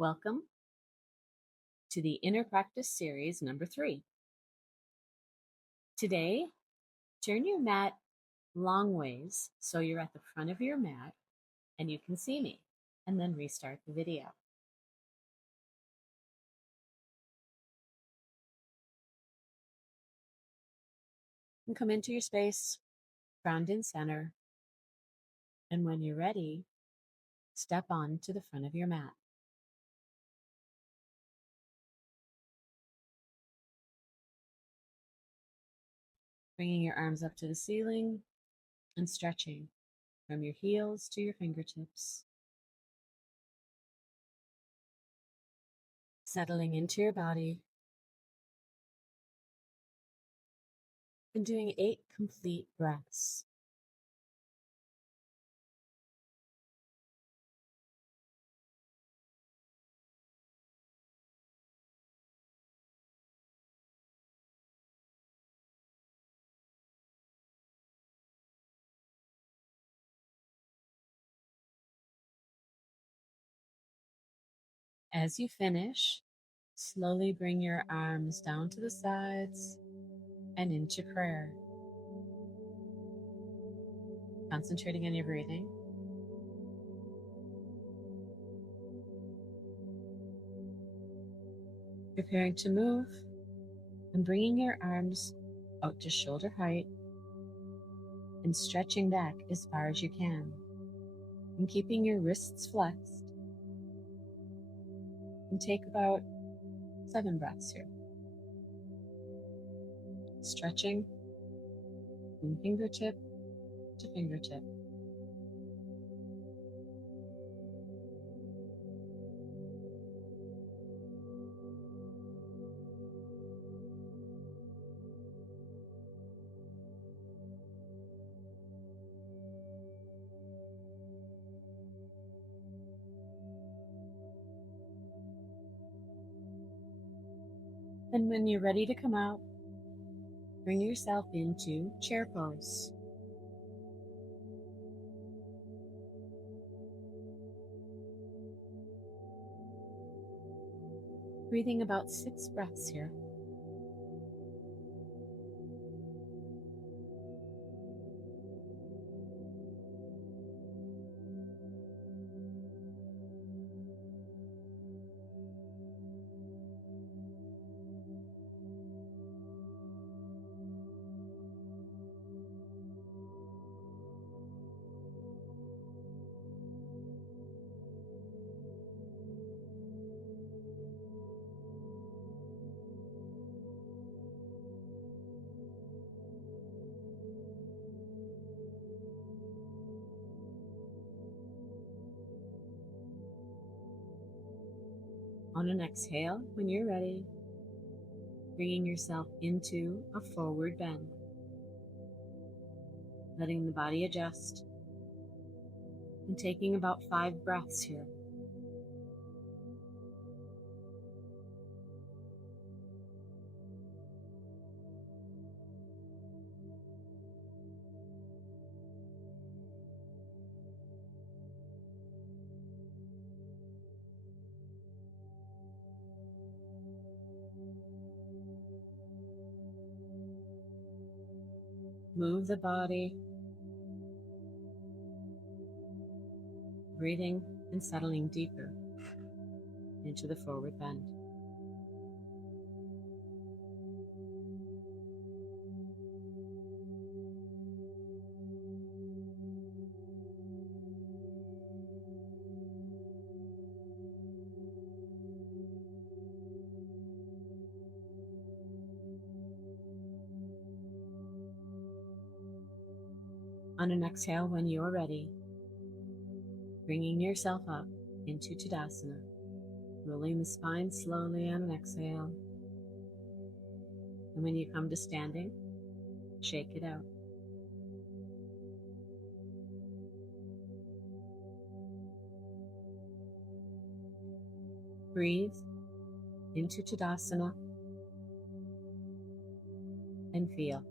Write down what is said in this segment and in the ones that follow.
Welcome to the Inner Practice Series number 3. Today, turn your mat long ways so you're at the front of your mat and you can see me, and then restart the video. And come into your space, ground in center, and when you're ready, step on to the front of your mat. Bringing your arms up to the ceiling and stretching from your heels to your fingertips. Settling into your body and doing 8 complete breaths. As you finish, slowly bring your arms down to the sides and into prayer. Concentrating on your breathing. Preparing to move and bringing your arms out to shoulder height and stretching back as far as you can and keeping your wrists flexed. And take about 7 breaths here. Stretching from fingertip to fingertip. And when you're ready to come out, bring yourself into chair pose. Breathing about 6 breaths here. On an exhale, when you're ready, bringing yourself into a forward bend, letting the body adjust, and taking about 5 breaths here. Move the body, breathing and settling deeper into the forward bend. On an exhale, when you're ready, bringing yourself up into Tadasana, rolling the spine slowly on an exhale. And when you come to standing, shake it out. Breathe into Tadasana and feel.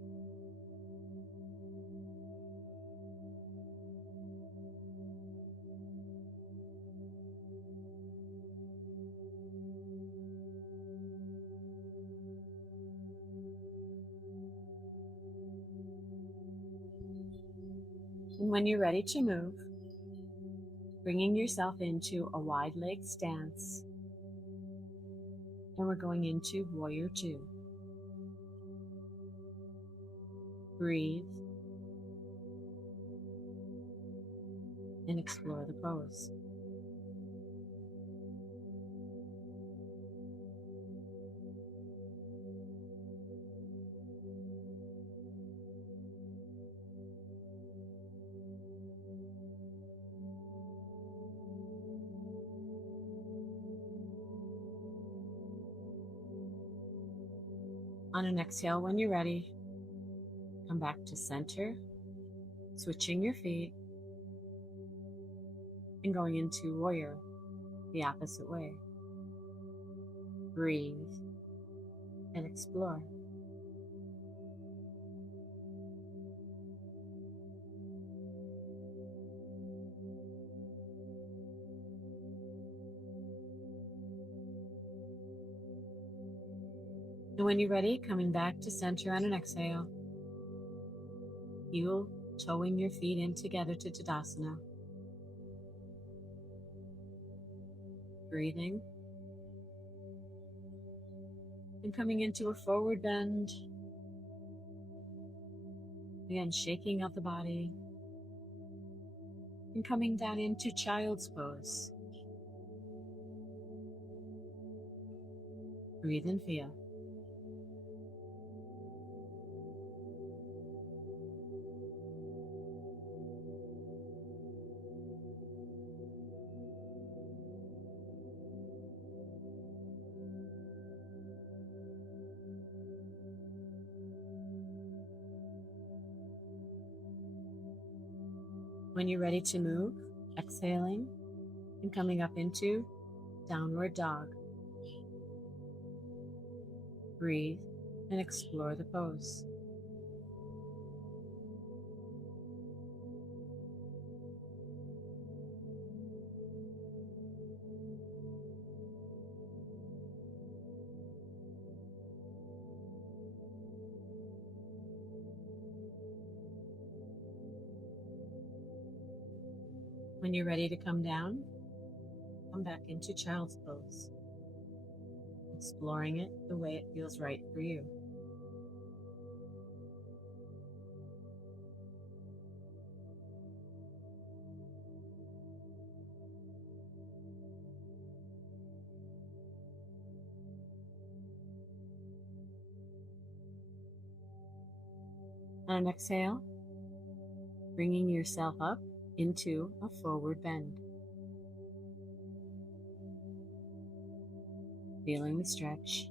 And when you're ready to move, bringing yourself into a wide leg stance, and we're going into Warrior Two. Breathe and explore the pose. On an exhale, when you're ready, come back to center, switching your feet, and going into Warrior, the opposite way. Breathe and explore. And when you're ready, coming back to center on an exhale, heel toeing your feet in together to Tadasana. Breathing. And coming into a forward bend. Again, shaking out the body. And coming down into Child's Pose. Breathe and feel. When you're ready to move, exhaling and coming up into Downward Dog. Breathe and explore the pose. When you're ready to come down, come back into Child's Pose, exploring it the way it feels right for you. On an exhale, bringing yourself up into a forward bend. Feeling the stretch.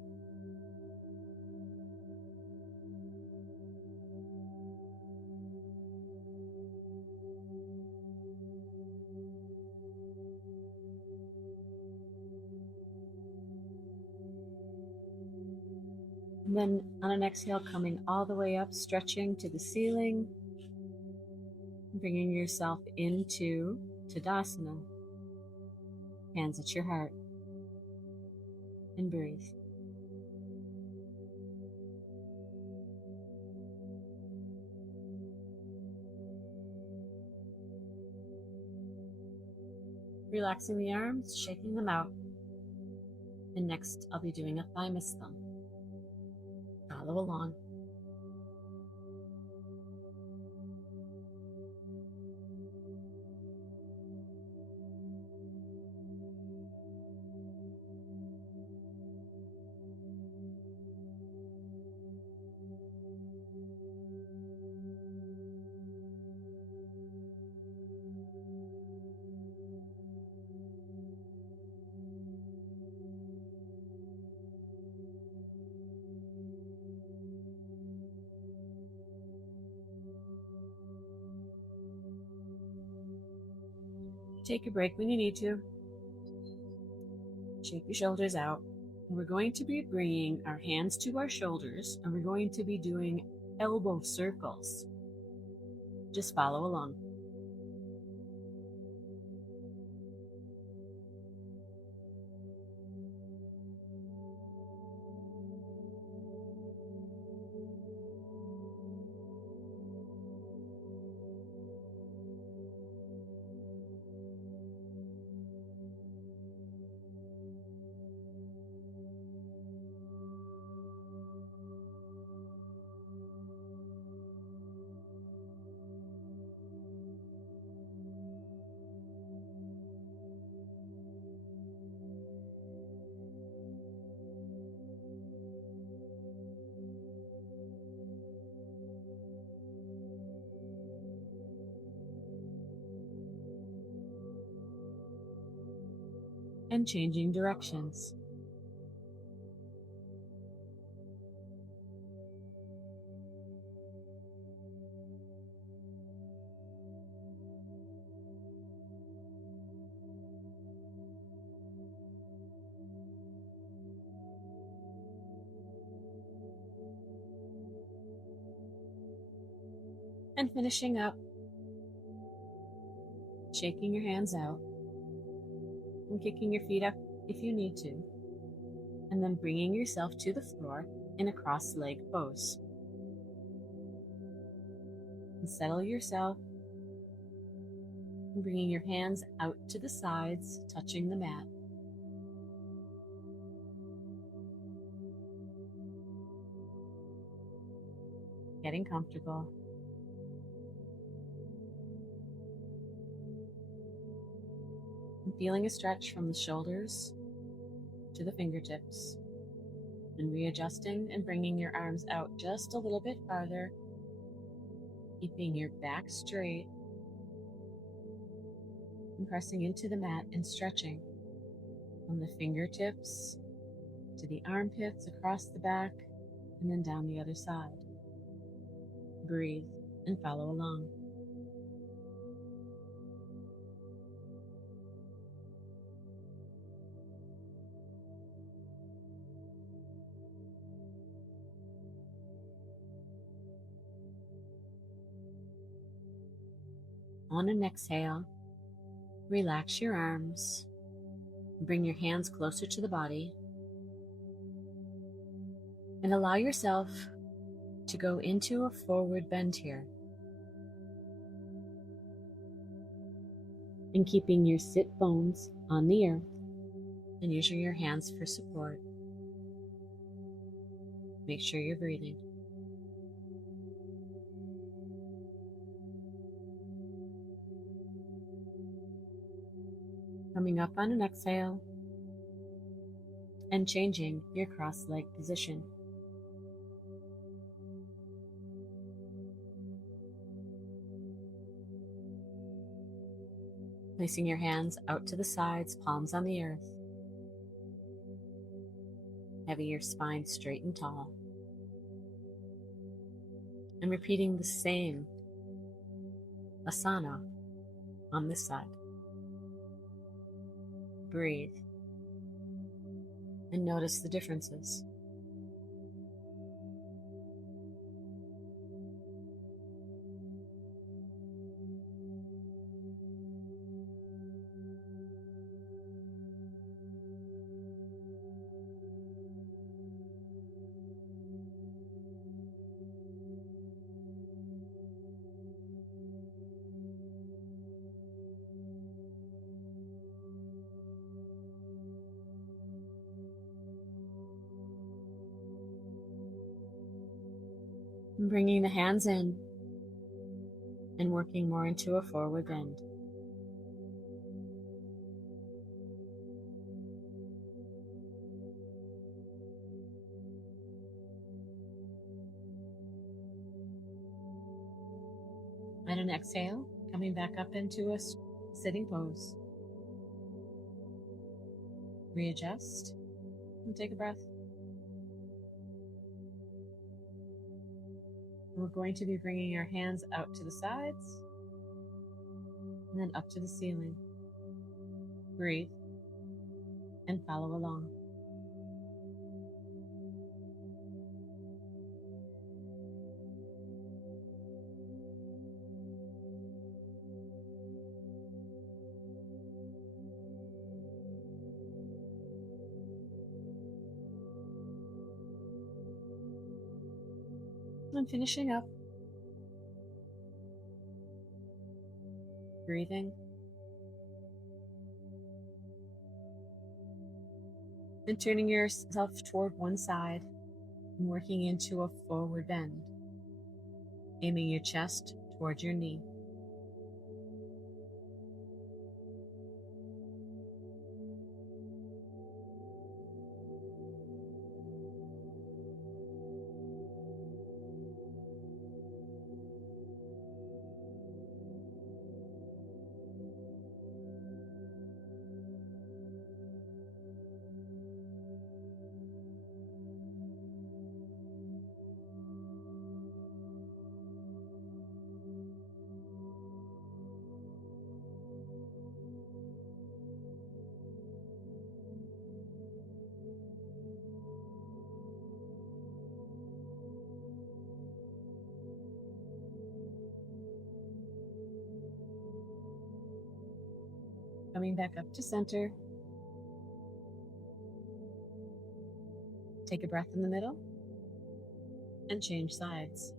And then on an exhale, coming all the way up, stretching to the ceiling, bringing yourself into Tadasana. Hands at your heart. And breathe. Relaxing the arms, shaking them out. And next, I'll be doing a thymus thumb. Follow along. Take a break when you need to. Shake your shoulders out. We're going to be bringing our hands to our shoulders, and we're going to be doing elbow circles. Just follow along. and changing directions. And finishing up, shaking your hands out and kicking your feet up if you need to, and then bringing yourself to the floor in a cross-legged pose. And settle yourself, and bringing your hands out to the sides, touching the mat. Getting comfortable. And feeling a stretch from the shoulders to the fingertips. And readjusting and bringing your arms out just a little bit farther, keeping your back straight and pressing into the mat and stretching from the fingertips to the armpits, across the back, and then down the other side. Breathe and follow along. On an exhale, relax your arms, bring your hands closer to the body, and allow yourself to go into a forward bend here. And keeping your sit bones on the earth and using your hands for support. Make sure you're breathing. Coming up on an exhale and changing your cross-leg position. Placing your hands out to the sides, palms on the earth. Having your spine straight and tall. And repeating the same asana on this side. Breathe and notice the differences. And bringing the hands in and working more into a forward bend. And an exhale, coming back up into a sitting pose. Readjust and take a breath. We're going to be bringing our hands out to the sides and then up to the ceiling. Breathe and follow along. And finishing up, breathing and turning yourself toward one side and working into a forward bend, aiming your chest towards your knee. Coming back up to center. Take a breath in the middle and change sides.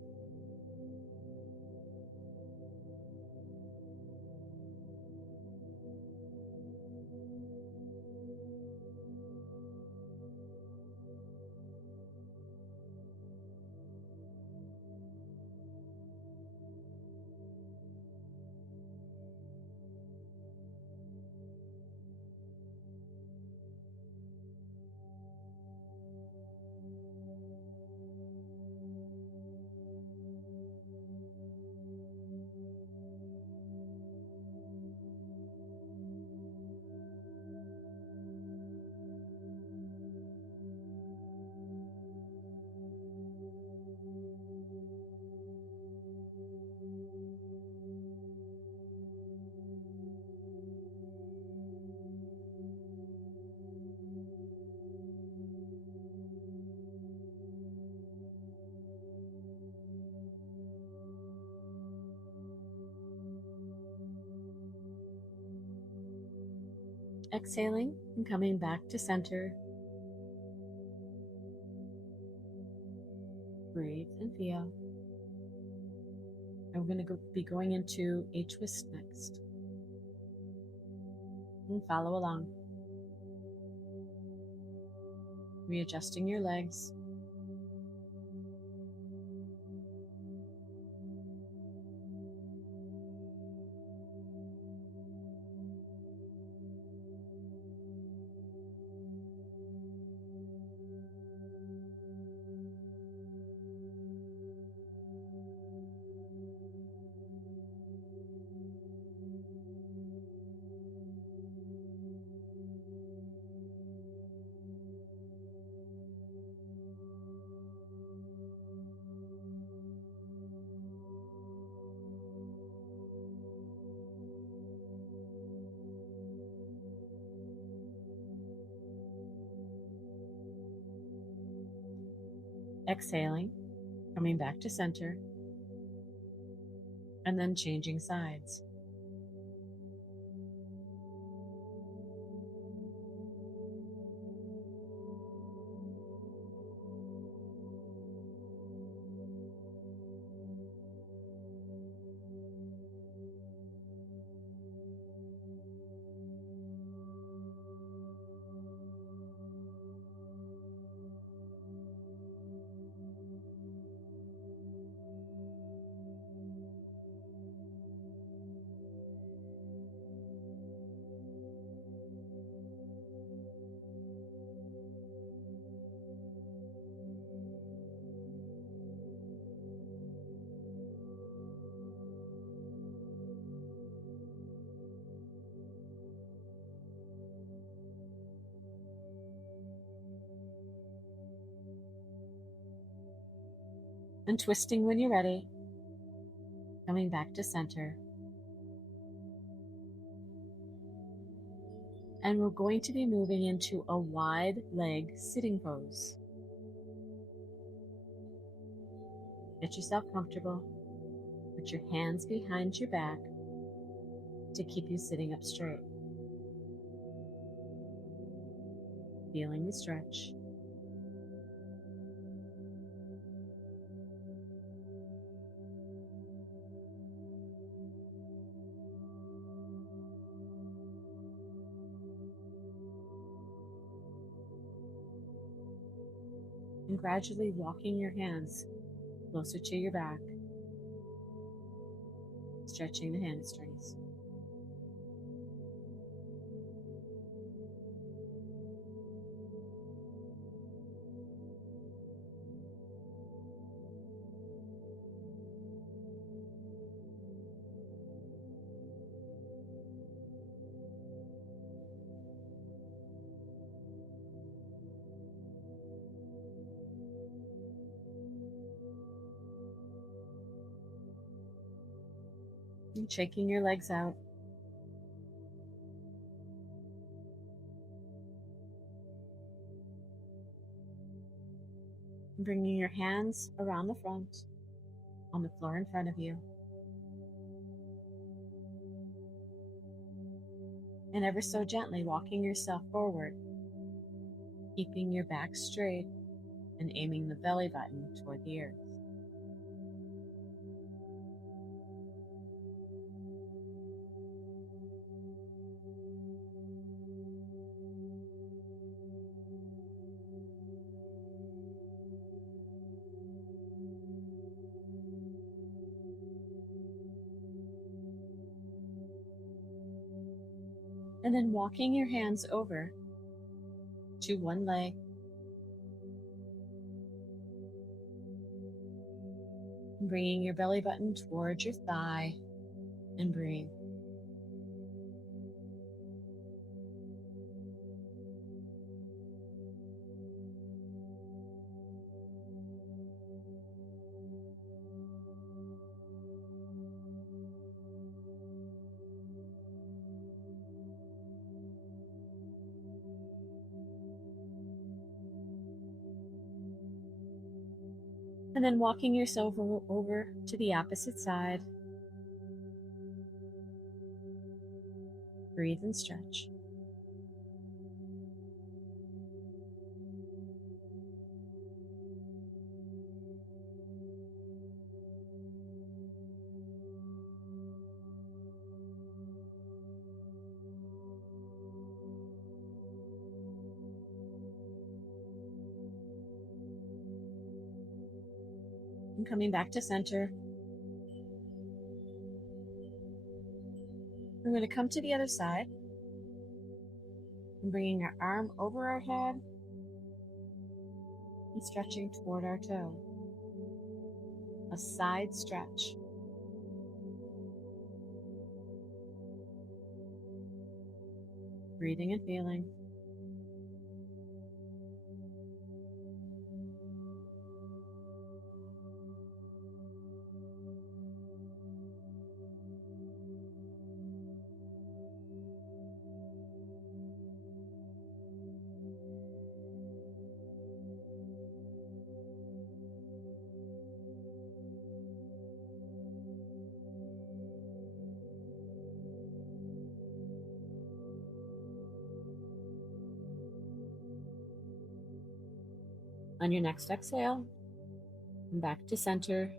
Exhaling and coming back to center. Breathe and feel. And we're going to be going into a twist next. And follow along. Readjusting your legs. Exhaling, coming back to center, and then changing sides. And twisting when you're ready, coming back to center. And we're going to be moving into a wide leg sitting pose. Get yourself comfortable. Put your hands behind your back to keep you sitting up straight. Feeling the stretch. And gradually walking your hands closer to your back, stretching the hamstrings. And shaking your legs out. And bringing your hands around the front on the floor in front of you. and ever so gently walking yourself forward, keeping your back straight and aiming the belly button toward the earth. And then walking your hands over to one leg, and bringing your belly button towards your thigh, and breathe. And then walking yourself over to the opposite side. Breathe and stretch. And coming back to center. We're going to come to the other side and bringing our arm over our head and stretching toward our toe. A side stretch. Breathing and feeling. On your next exhale, come back to center.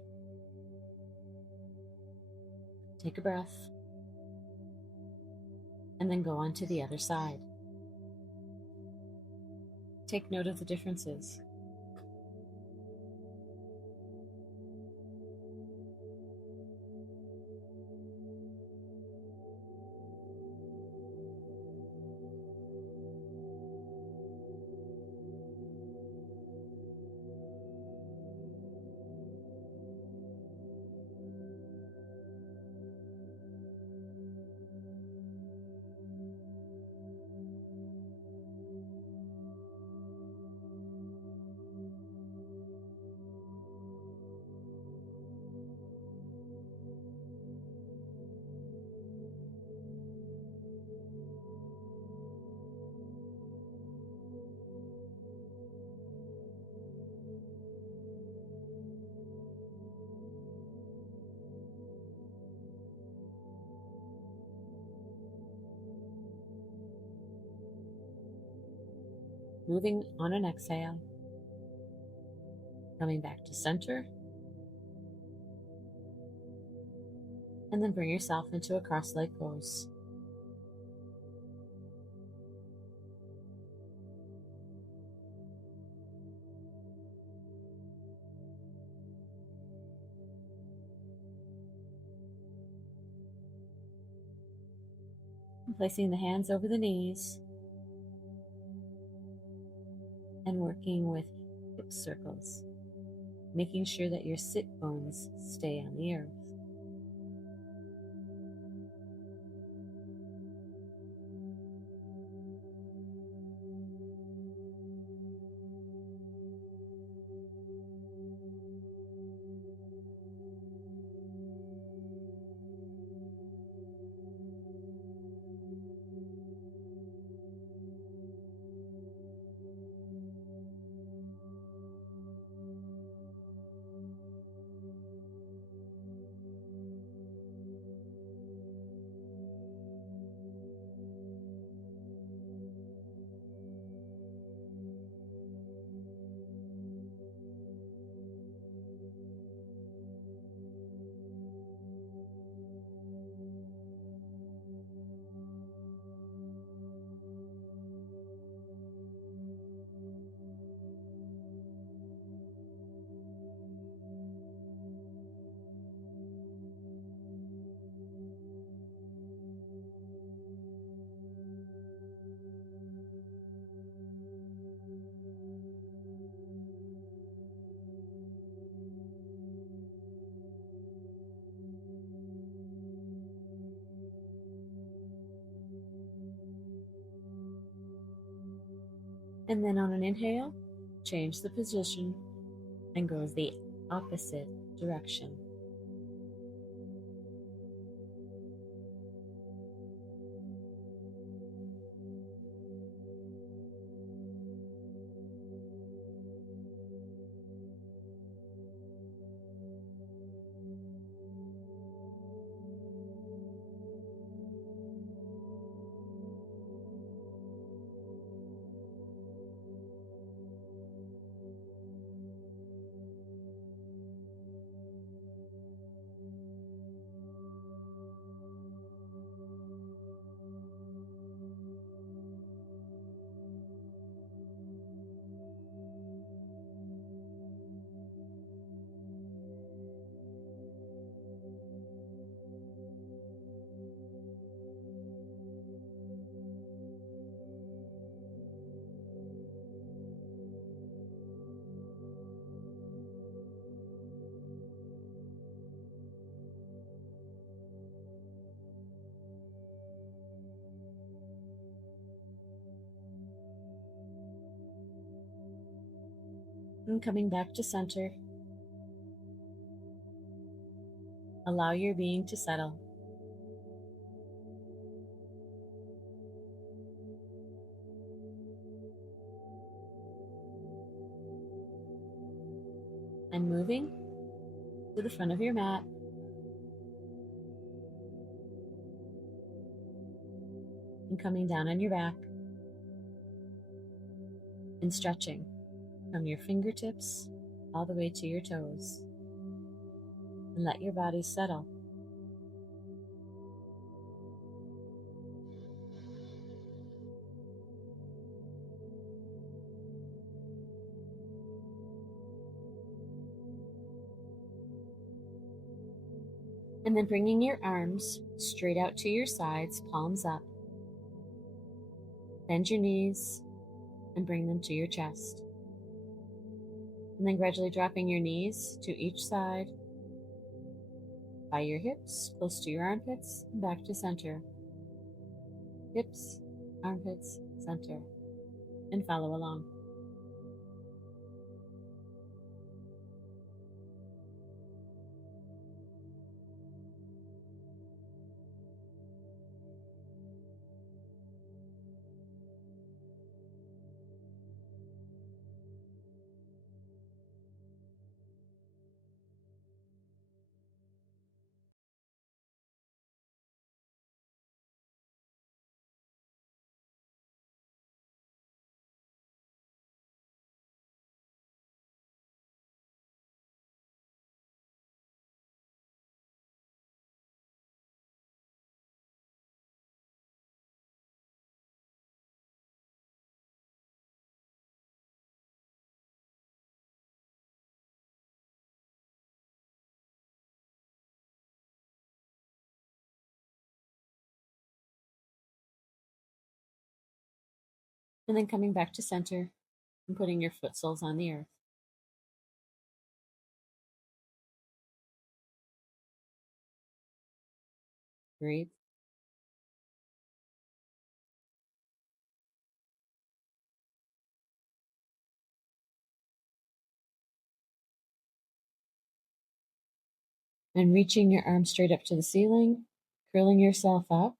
Take a breath. And then go on to the other side. Take note of the differences. Moving on an exhale. Coming back to center. And then bring yourself into a cross-leg pose. And placing the hands over the knees and working with hip circles, making sure that your sit bones stay on the earth. And then on an inhale, change the position and go the opposite direction. And coming back to center, allow your being to settle. And moving to the front of your mat, and coming down on your back, and stretching from your fingertips all the way to your toes. And let your body settle. And then bringing your arms straight out to your sides, palms up. Bend your knees and bring them to your chest. And then gradually dropping your knees to each side by your hips, close to your armpits, and back to center. Hips, armpits, center. And follow along. And then coming back to center and putting your foot soles on the earth. Breathe. And reaching your arms straight up to the ceiling, curling yourself up.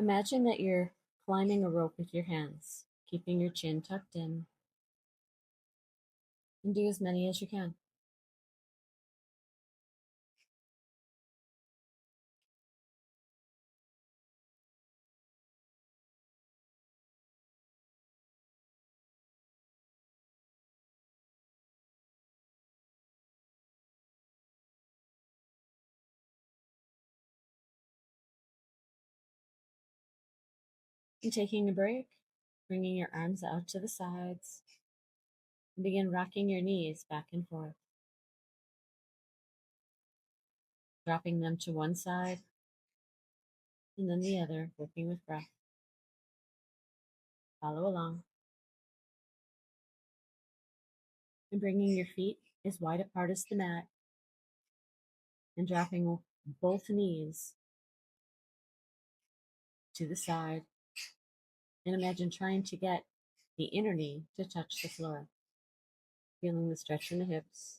Imagine that you're climbing a rope with your hands, keeping your chin tucked in, and do as many as you can. And taking a break, bringing your arms out to the sides, and begin rocking your knees back and forth, dropping them to one side and then the other, working with breath. Follow along. And bringing your feet as wide apart as the mat, and dropping both knees to the side And imagine trying to get the inner knee to touch the floor, feeling the stretch in the hips.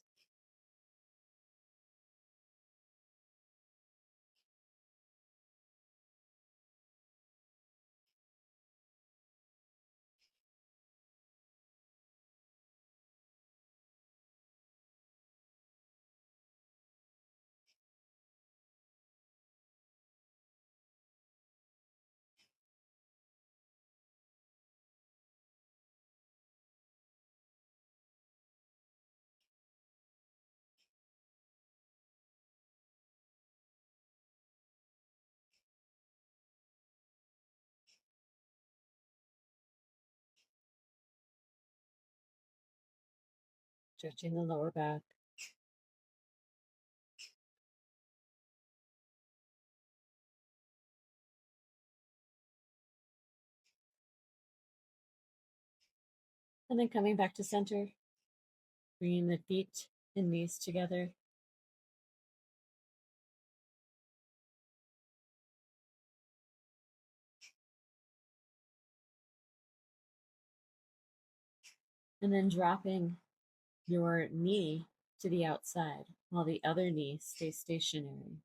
Stretching the lower back. And then coming back to center, bringing the feet and knees together. And then dropping your knee to the outside while the other knee stays stationary.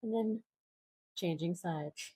And then changing sides.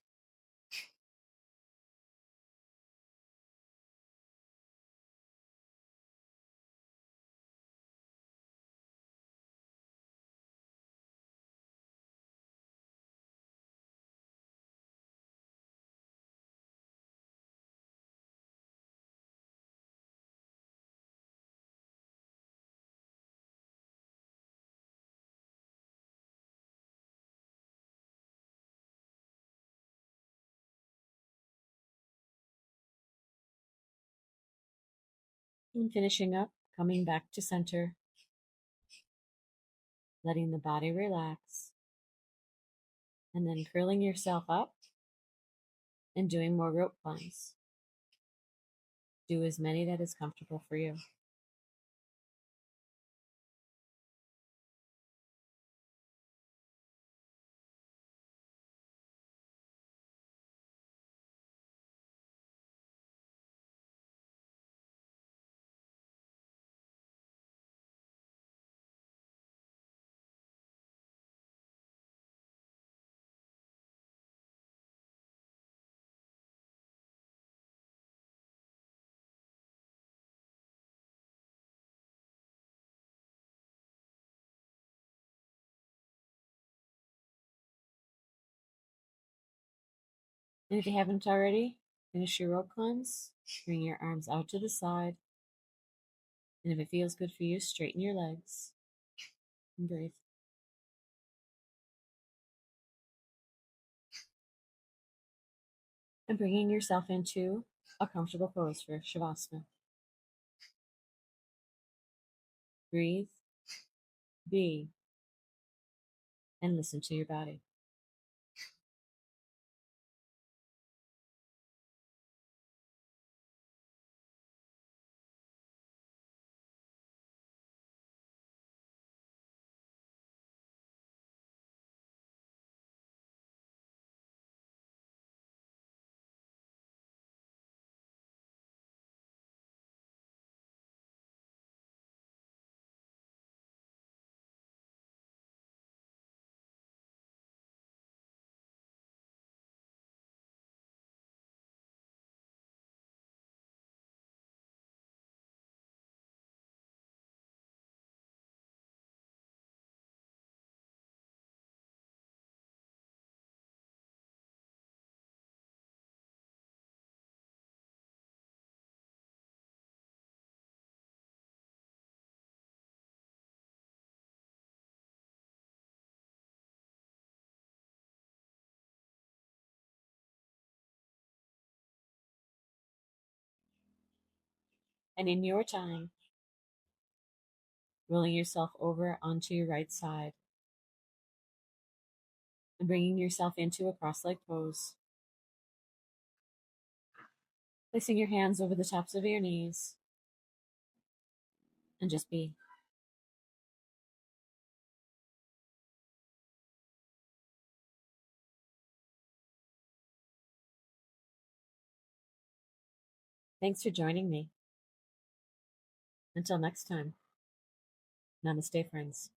And finishing up, coming back to center, letting the body relax, and then curling yourself up and doing more rope climbs. Do as many that is comfortable for you. And if you haven't already, finish your rope climbs, bring your arms out to the side, and if it feels good for you, straighten your legs and breathe. And bringing yourself into a comfortable pose for Shavasana. Breathe, be, and listen to your body. And in your time, rolling yourself over onto your right side and bringing yourself into a cross-legged pose, placing your hands over the tops of your knees, and just be. Thanks for joining me. Until next time, namaste, friends.